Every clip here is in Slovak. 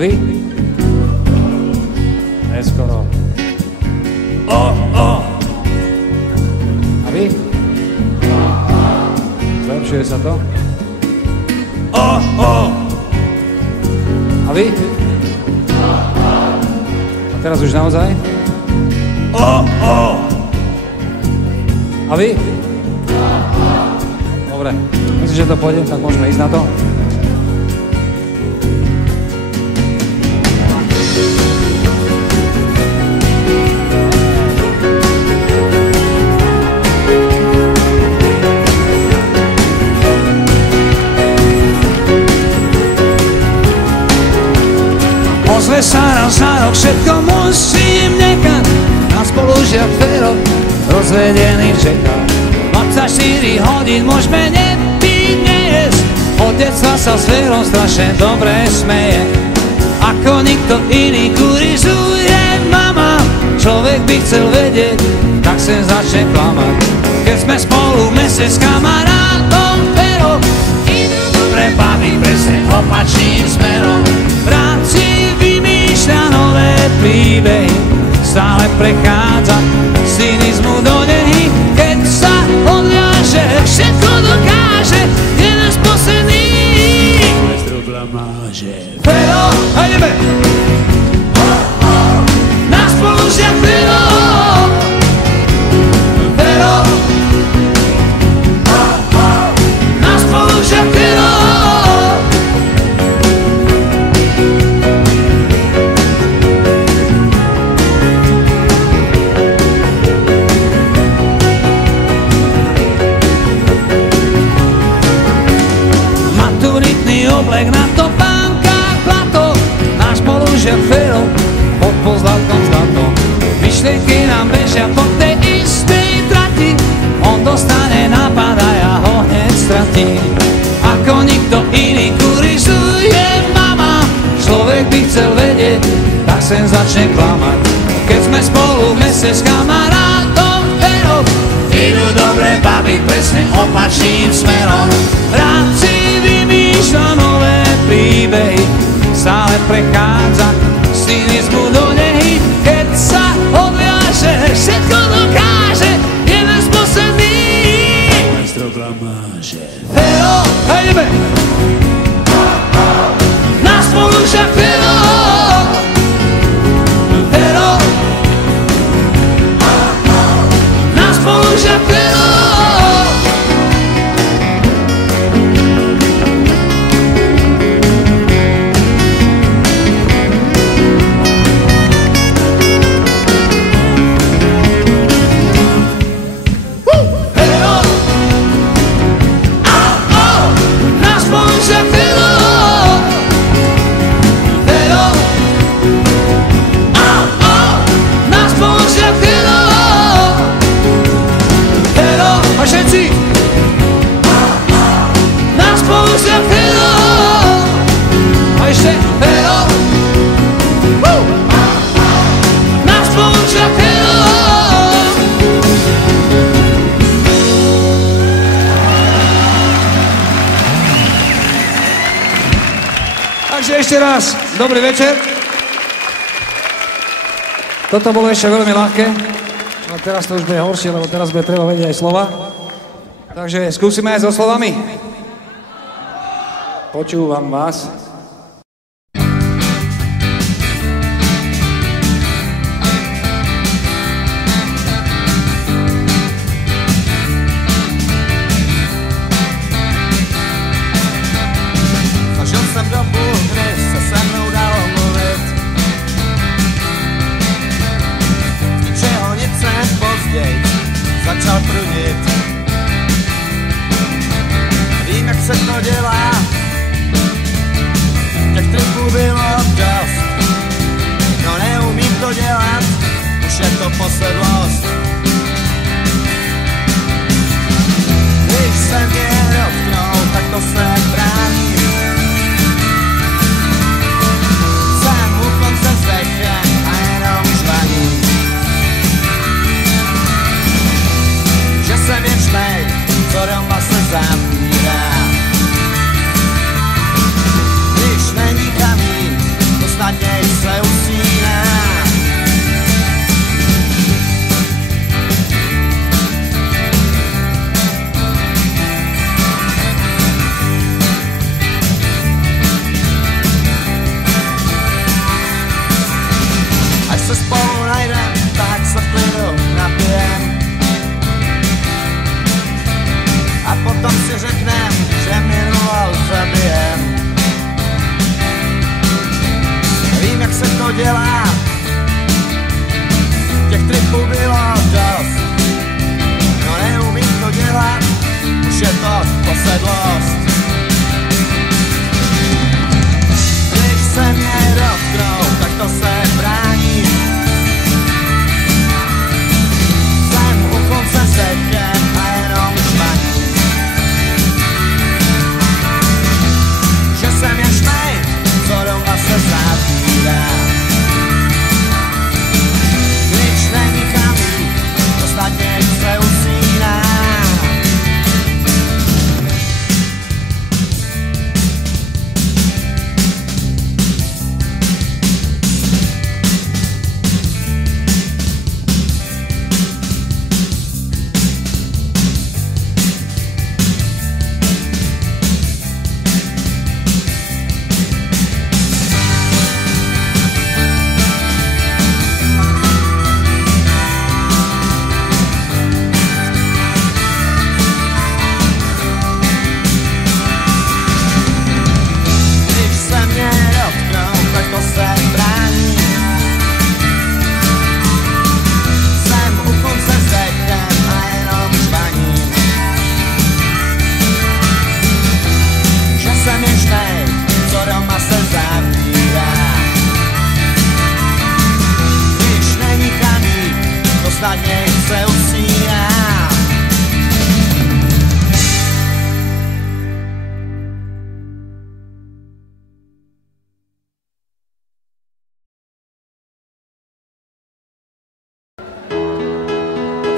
vy? Neskoro. A vy? Zlepšuje sa to? A vy? A teraz už naozaj? A vy? Dobre, myslím, že to pôjde, tak môžeme ísť na to. Ozve sa raz za rok, všetko musím nechať. Na spolužiak Fero, rozvedený čeká. 24 hodín môžeme nepiť, nejesť. Od detstva sa s Ferom strašne dobre smeje. Ako nikto iný kurizuje mama. Človek by chcel vedieť, tak sem začne klamať. Keď sme spolu mesiac s kamarátom Fero, idú dobre baví presne opačným smerom. V rámci vymýšľa nové príbehy, stále prechádza cynizmu do nehy. Keď sa odviaže, všetko dokáže, je nás posledný. Majstrov blamáže. Fero, ideme! Na spolužiak Fero! Fero! Na spolužiak Fero! Oblek na topánkach plato, náš spolužiak Fero pod pozlátkom zlatom. Myšlienky nám bežia po tej istej trati, on dostane nápad a ja ho hneď stratím. Ako nikto iný kurizuje mama, človek by chcel vedieť, tak sem začne klamať. Keď sme spolu mesiac s kamarátom Fero, idú dobre baví presne opačným smerom. V rámci vymýšľa nové príbehy, stále prechádza cynizmu do nehy. Keď sa odviaže, všetko dokáže, je nás posledný. Majstrov blamáže. Fero, ideme! Na spolužiak Fero! Fero! Na spolužiak Fero! Takže ešte raz, dobrý večer. Toto bolo ešte veľmi ľahké, ale teraz to už bude horšie, lebo teraz bude treba vedieť aj slova. Takže skúsime aj so slovami. Počúvam vás. Začal prudit. Vím, jak se to dělá, dělat. Těch tripů bylo dost, no neumím to dělat, už je to posedlost. Když se mě dotknou, tak to se brání. Jsem u konce země a jenom šmaní. Že jsem je šmej, co doma se zavírá. Když není kam jít, ostatně se usíná.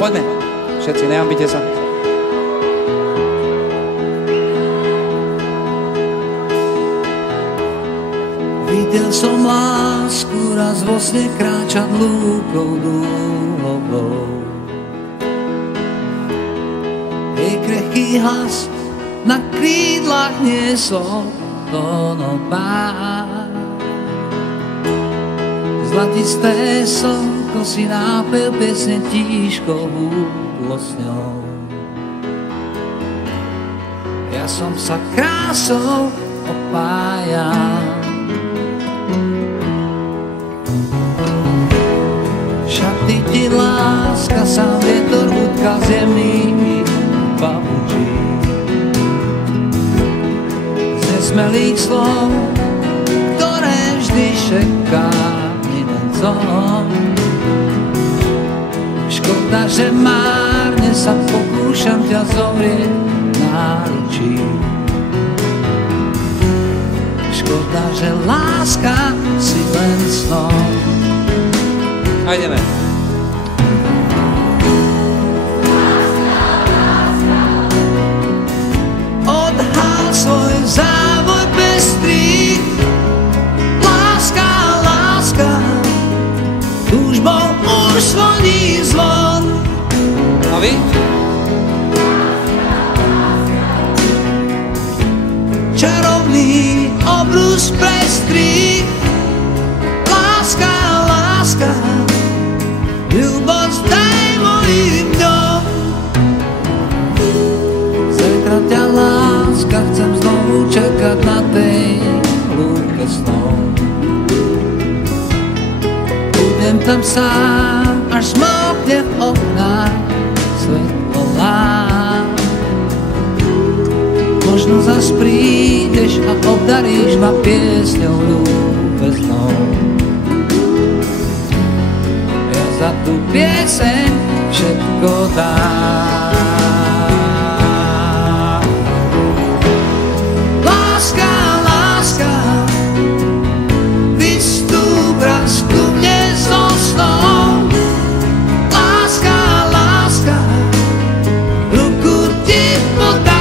Poďme, všetci, nehambite sa. Videl som lásku raz vo sne kráčať lúkou dúhovou. Jej krehký hlas na krídlach niesol tónopár. Zlatisté slnko si nápel piesne tížkou údlosňou. Ja som sa krásou opájal. Šaty ti láska, sám vietor hudka zemných papučí. Z nesmelých slov, ktoré vždy šeká milencom. Škoda, že márne sa pokúšam ťa zovrieť náručí. Škoda, že láska si len snom. A ideme. Odhal svoj závoj pestrý. Láska, láska, túžbou už zvoní zvon. A vy? Čarovný obrus pestrý. Láska, láska, ľubosť daj mojim dňom. Zajtra ťa láska, chcem znovu čakať na tej lúke snov. Budem tam sám, až zmokne v oknách svetlo lám. Možno zas prídeš a obdaríš ma piesňou ľúbeznou. Ja za tú pieseň všetko dám. Láska, láska, vystúp raz ku mne so snou. Láska, láska, ruku ti podarím.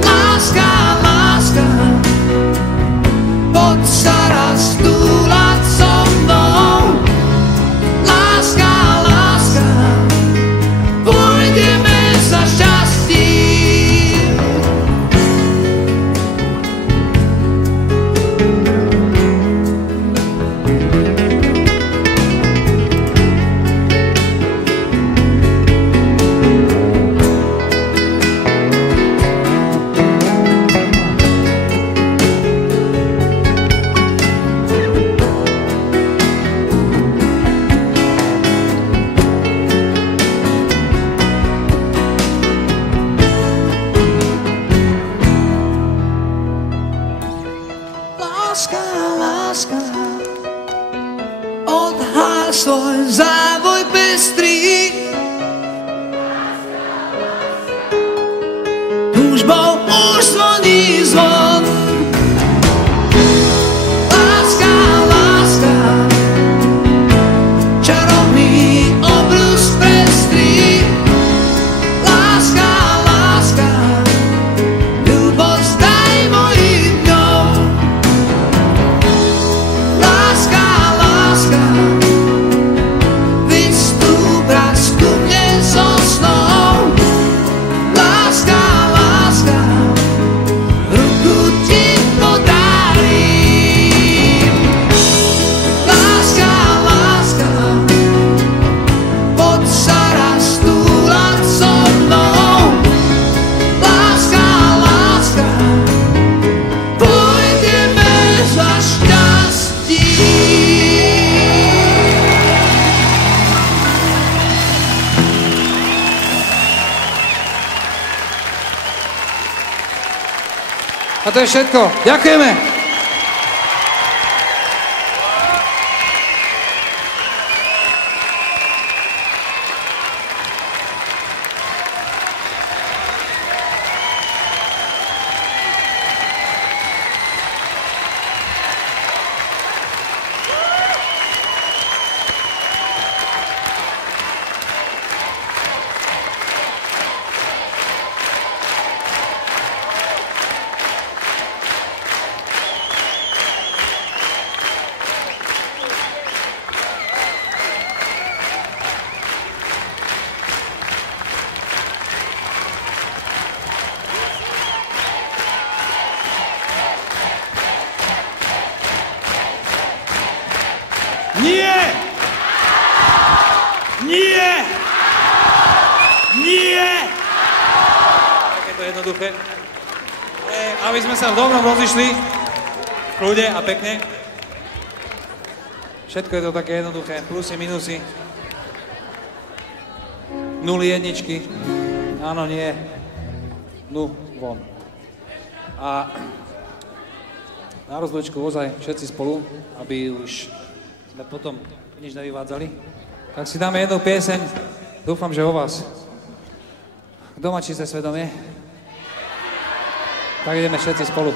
Láska, láska, poď sa raz túlať so mnou. Láska, láska, túžbou už zvoní zvon. Láska, láska, čarovný obrus prestrí. Láska, láska, ľubosť daj mojim dňom. Láska, láska, vystúp raz ku mne so snou. Láska, láska, ruku ti podarím. Láska, láska, poď sa raz túlať so mnou. Láska, láska, pôjdeme za šťastím. A to je všetko. Ďakujeme. Nie! Nie! Nie! Tak je to jednoduché. Aby sme sa v dobrom rozišli, v kľude a pekne. Všetko je to také jednoduché, plusy, minusy. Nuly, jedničky. Áno, nie. Nu, von. A na rozlučku ozaj všetci spolu, aby už sme potom nič nevyvádzali. Tak si dáme jednu pieseň. Dúfam, že o vás. Kto má čisté svedomie? Tak ideme všetci spolu.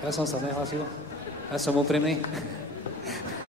Ja som sa nehlásil. Ja som úprimný.